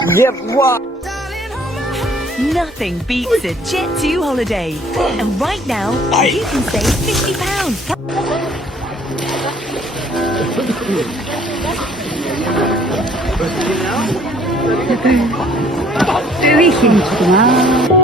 Yep, what? Nothing beats a Jet2 holiday. And right now, you can save £50. 뜨기 힘주구나.